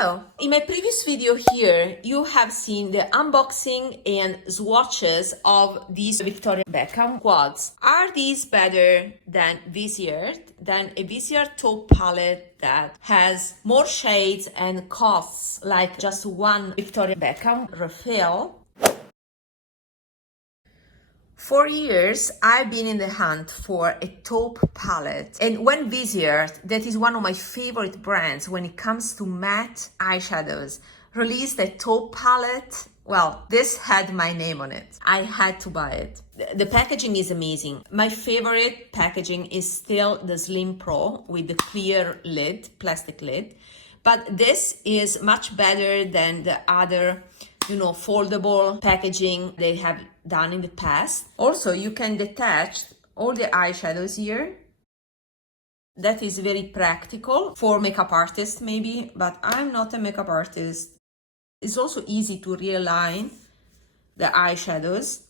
Hello! In my previous video here, you have seen the unboxing and swatches of these Victoria Beckham quads. Are these better than Viseart, than a Viseart taupe palette that has more shades and costs like just one Victoria Beckham refill? For years, I've been in the hunt for a taupe palette. And when Viseart, that is one of my favorite brands when it comes to matte eyeshadows, released a taupe palette, well, this had my name on it. I had to buy it. The packaging is amazing. My favorite packaging is still the Slim Pro with the clear lid, plastic lid. But this is much better than the other foldable packaging they have done in the past. Also, you can detach all the eyeshadows here. That is very practical for makeup artists maybe, but I'm not a makeup artist. It's also easy to realign the eyeshadows.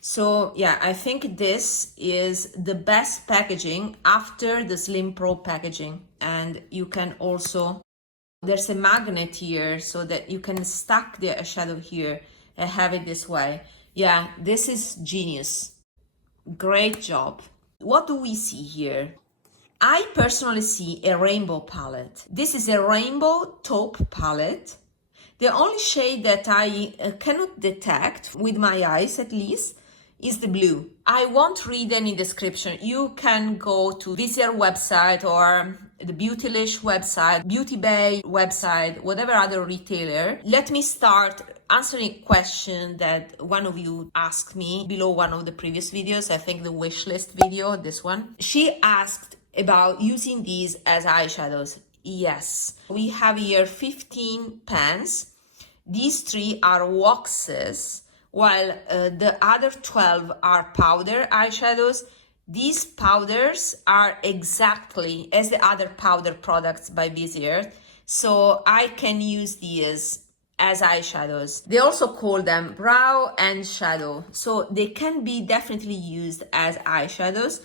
So yeah, I think this is the best packaging after the Slim Pro packaging. And you can also, there's a magnet here so that you can stack the eyeshadow here and have it this way. Yeah, this is genius. Great job. What do we see here? I personally see a rainbow palette. This is a rainbow taupe palette. The only shade that I cannot detect, with my eyes at least, is the blue. I won't read any description. You can go to Viseart website or the Beautylish website, Beauty Bay website, whatever other retailer. Let me start answering a question that one of you asked me below one of the previous videos. I think the wish list video, this one. She asked about using these as eyeshadows. Yes, we have here 15 pans. These 3 are waxes, while the other 12 are powder eyeshadows. These powders are exactly as the other powder products by Viseart, so I can use these as eyeshadows. They also call them brow and shadow, so they can be definitely used as eyeshadows.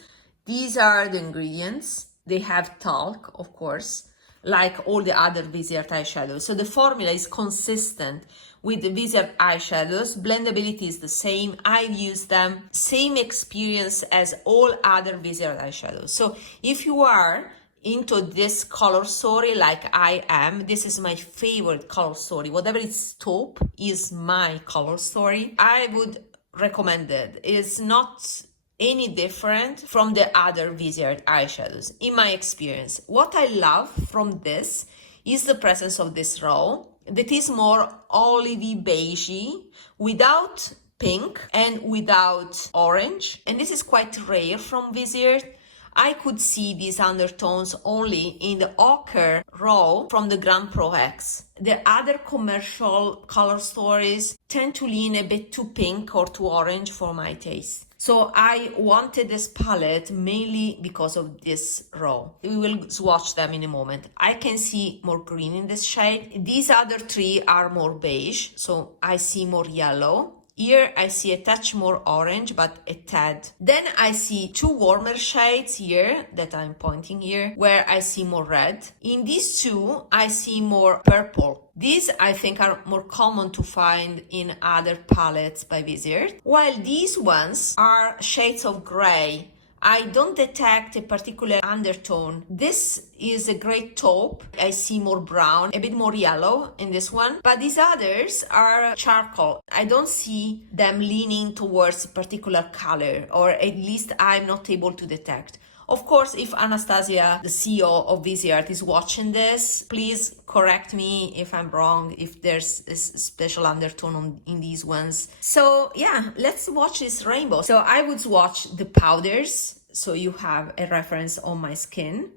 These are the ingredients. They have talc, of course, like all the other Viseart eyeshadows. So the formula is consistent with the Viseart eyeshadows. Blendability is the same. I've used them. Same experience as all other Viseart eyeshadows. So if you are into this color story like I am, this is my favorite color story. Whatever is taupe is my color story. I would recommend it. It's not any different from the other Viseart eyeshadows, in my experience. What I love from this is the presence of this row that is more olivey beigey, without pink and without orange. And this is quite rare from Viseart. I could see these undertones only in the ochre row from the Grand Pro X. The other commercial color stories tend to lean a bit too pink or too orange for my taste. So I wanted this palette mainly because of this row. We will swatch them in a moment. I can see more green in this shade. These other 3 are more beige, so I see more yellow. Here I see a touch more orange, but a tad. Then I see 2 warmer shades here that I'm pointing here, where I see more red. In these 2, I see more purple. These I think are more common to find in other palettes by Viseart, while these ones are shades of gray. I don't detect a particular undertone. This is a great taupe. I see more brown, a bit more yellow in this one, but these others are charcoal. I don't see them leaning towards a particular color, or at least I'm not able to detect. Of course, if Anastasia, the CEO of Viseart, is watching this, please correct me if I'm wrong, if there's a special undertone in these ones. So yeah, let's watch this rainbow. So I would swatch the powders, so you have a reference on my skin.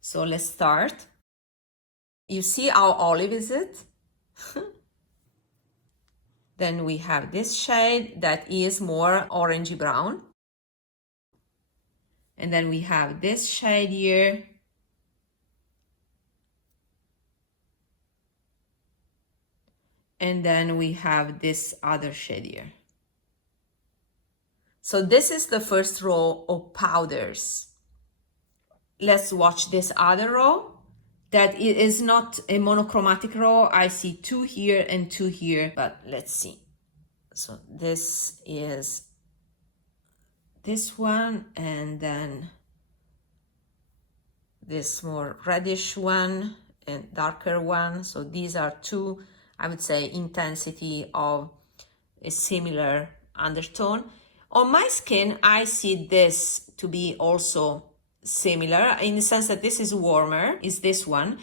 So let's start. You see how olive is it? Then we have this shade that is more orangey brown. And then we have this shade here. And then we have this other shade here. So this is the first row of powders. Let's watch this other row. that it is not a monochromatic row. I see two here and two here, but let's see. So this is this one, and then this more reddish one and darker one. So these are two, I would say, intensity of a similar undertone. On my skin, I see this to be also similar in the sense that this is warmer, is this one.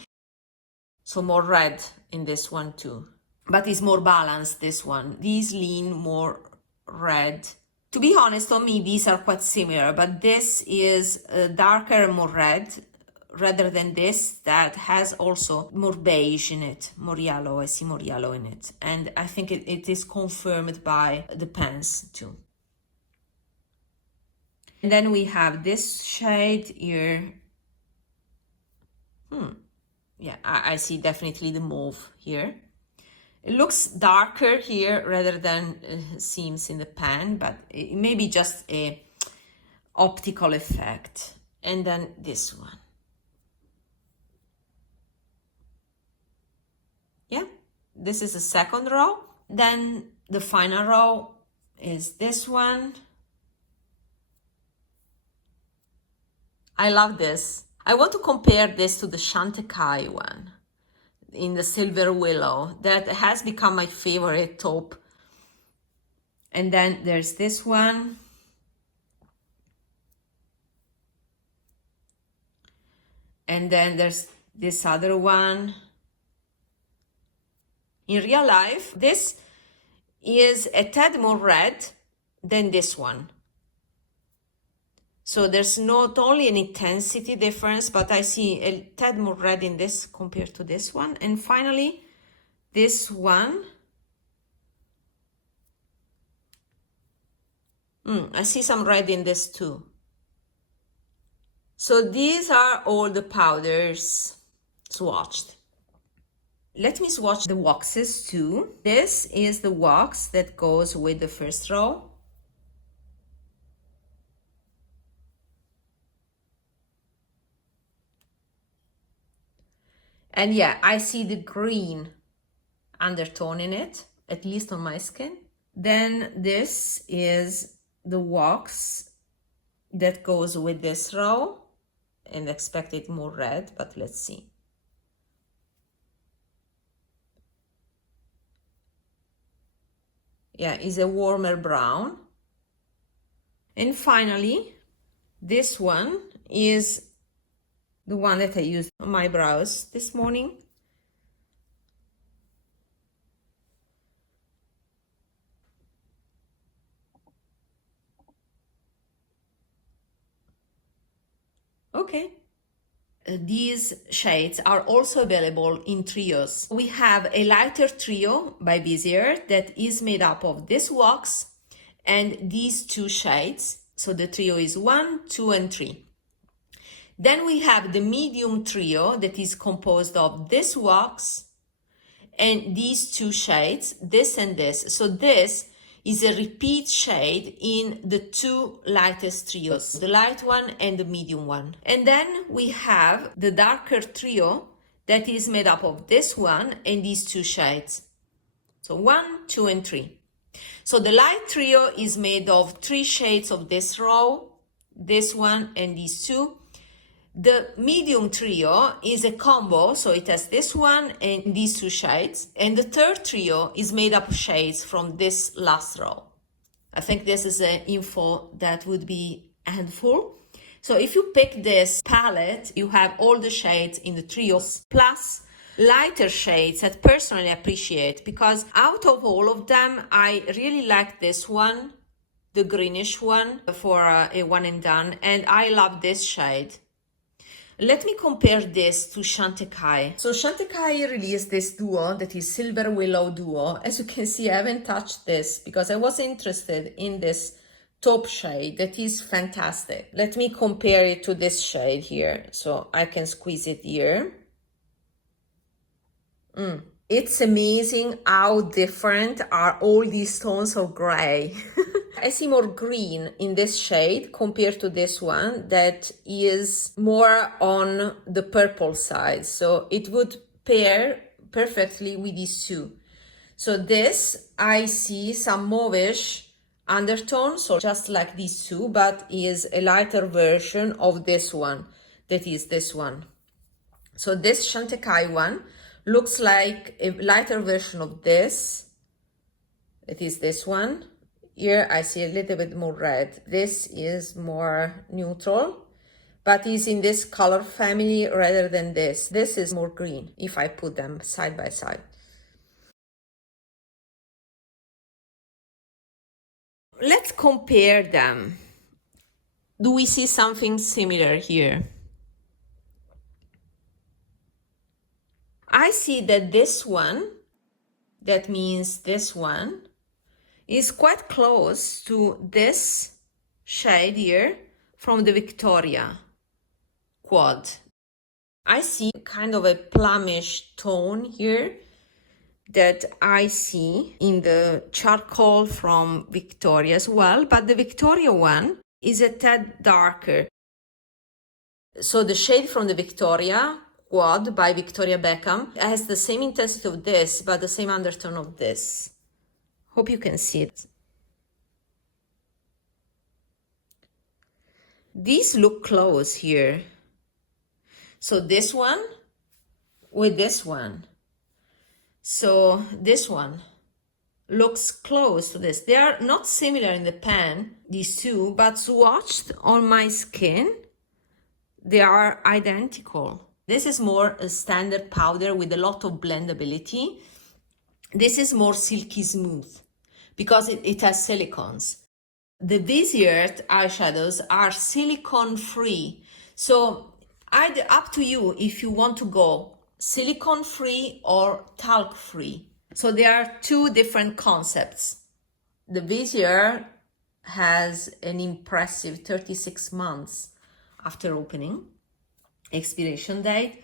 So more red in this one too. But it's more balanced, this one. These lean more red. To be honest, on me, these are quite similar, but this is darker and more red rather than this that has also more beige in it, more yellow. I see more yellow in it. And I think it is confirmed by the pens too. And then we have this shade here. Yeah, I see definitely the mauve here. It looks darker here rather than seems in the pan, but it may be just a optical effect. And then this one. Yeah, this is the second row. Then the final row is this one. I love this. I want to compare this to the Chantecaille one in the Silver Willow that has become my favorite taupe. And then there's this one. And then there's this other one. In real life, this is a tad more red than this one. So there's not only an intensity difference, but I see a tad more red in this compared to this one. And finally, this one. I see some red in this too. So these are all the powders swatched. Let me swatch the waxes too. This is the wax that goes with the first row. And yeah, I see the green undertone in it, at least on my skin. Then this is the wax that goes with this row, and expect it more red, but let's see. Yeah, is a warmer brown. And finally, this one is the one that I used on my brows this morning. Okay. These shades are also available in trios. We have a lighter trio by Viseart that is made up of this wax and these two shades. So the trio is 1, 2, and 3. Then we have the medium trio that is composed of this wax and these two shades, this and this. So this is a repeat shade in the two lightest trios, the light one and the medium one. And then we have the darker trio that is made up of this one and these two shades. So 1, 2, and 3. So the light trio is made of 3 shades of this row, this one and these two. The medium trio is a combo, so it has this one and these two shades. And the third trio is made up of shades from this last row. I think this is an info that would be helpful. So if you pick this palette, you have all the shades in the trios, plus lighter shades that personally I appreciate, because out of all of them, I really like this one, the greenish one, for a one and done, and I love this shade. Let me compare this to Chantecaille. So Chantecaille released this duo that is Silver Willow Duo. As you can see, I haven't touched this because I was interested in this taupe shade that is fantastic. Let me compare it to this shade here. So I can squeeze it here. It's amazing how different are all these tones of gray. I see more green in this shade compared to this one that is more on the purple side. So it would pair perfectly with these two. So this, I see some mauvish undertones, so just like these two, but is a lighter version of this one, that is this one. So this Chantecaille one looks like a lighter version of this. It is this one. Here I see a little bit more red. This is more neutral, but is in this color family rather than this. This is more green if I put them side by side. Let's compare them. Do we see something similar here? I see that this one, that means this one, is quite close to this shade here from the Victoria quad. I see kind of a plumish tone here that I see in the charcoal from Victoria as well, but the Victoria one is a tad darker. So the shade from the Victoria quad by Victoria Beckham has the same intensity of this, but the same undertone of this. Hope you can see it. These look close here. So this one with this one. So this one looks close to this. They are not similar in the pan, these two, but swatched on my skin, they are identical. This is more a standard powder with a lot of blendability. This is more silky smooth because it has silicones. The Viseart eyeshadows are silicone free. So up to you if you want to go silicone free or talc free. So there are two different concepts. The Viseart has an impressive 36 months after opening expiration date,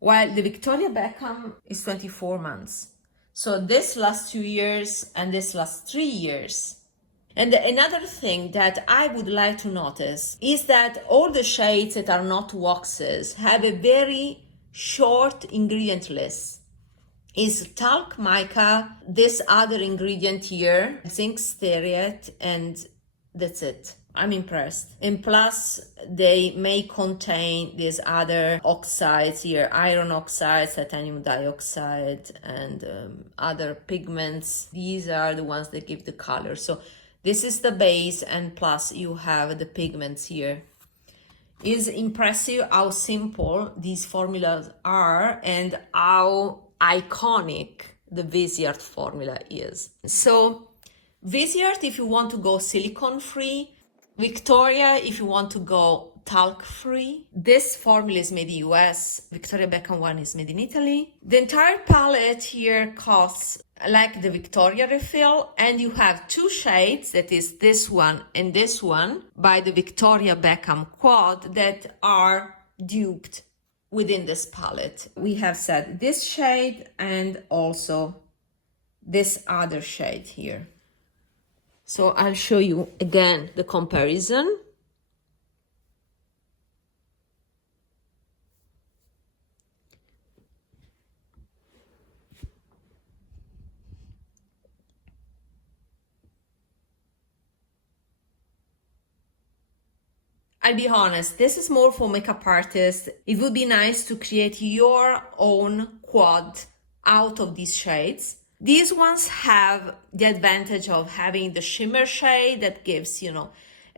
while the Victoria Beckham is 24 months. So this lasts 2 years and this lasts 3 years. And another thing that I would like to notice is that all the shades that are not waxes have a very short ingredient list. Is talc mica, this other ingredient here, zinc stearate, and that's it. I'm impressed. And plus, they may contain these other oxides here, iron oxides, titanium dioxide, and other pigments. These are the ones that give the color. So this is the base, and plus you have the pigments here. It's impressive how simple these formulas are and how iconic the Viseart formula is. So Viseart if you want to go silicone free, Victoria if you want to go talc free. This formula is made in the US, Victoria Beckham one is made in Italy. The entire palette here costs like the Victoria refill, and you have two shades, that is this one and this one by the Victoria Beckham quad, that are duped within this palette. We have said this shade and also this other shade here. So I'll show you again the comparison. I'll be honest, this is more for makeup artists. It would be nice to create your own quad out of these shades. These ones have the advantage of having the shimmer shade that gives, a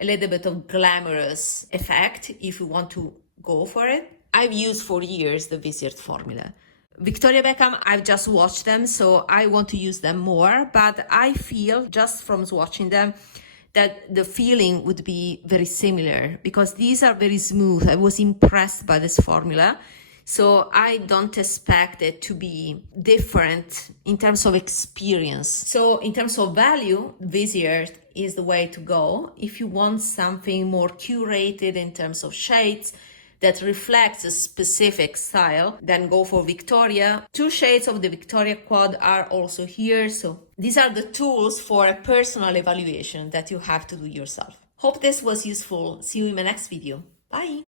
little bit of glamorous effect if you want to go for it. I've used for years the Viseart formula. Victoria Beckham, I've just watched them, so I want to use them more, but I feel just from watching them that the feeling would be very similar because these are very smooth. I was impressed by this formula. So I don't expect it to be different in terms of experience. So in terms of value, Viseart is the way to go. If you want something more curated in terms of shades, that reflects a specific style, then go for Victoria. 2 shades of the Victoria Quad are also here. So these are the tools for a personal evaluation that you have to do yourself. Hope this was useful. See you in my next video. Bye.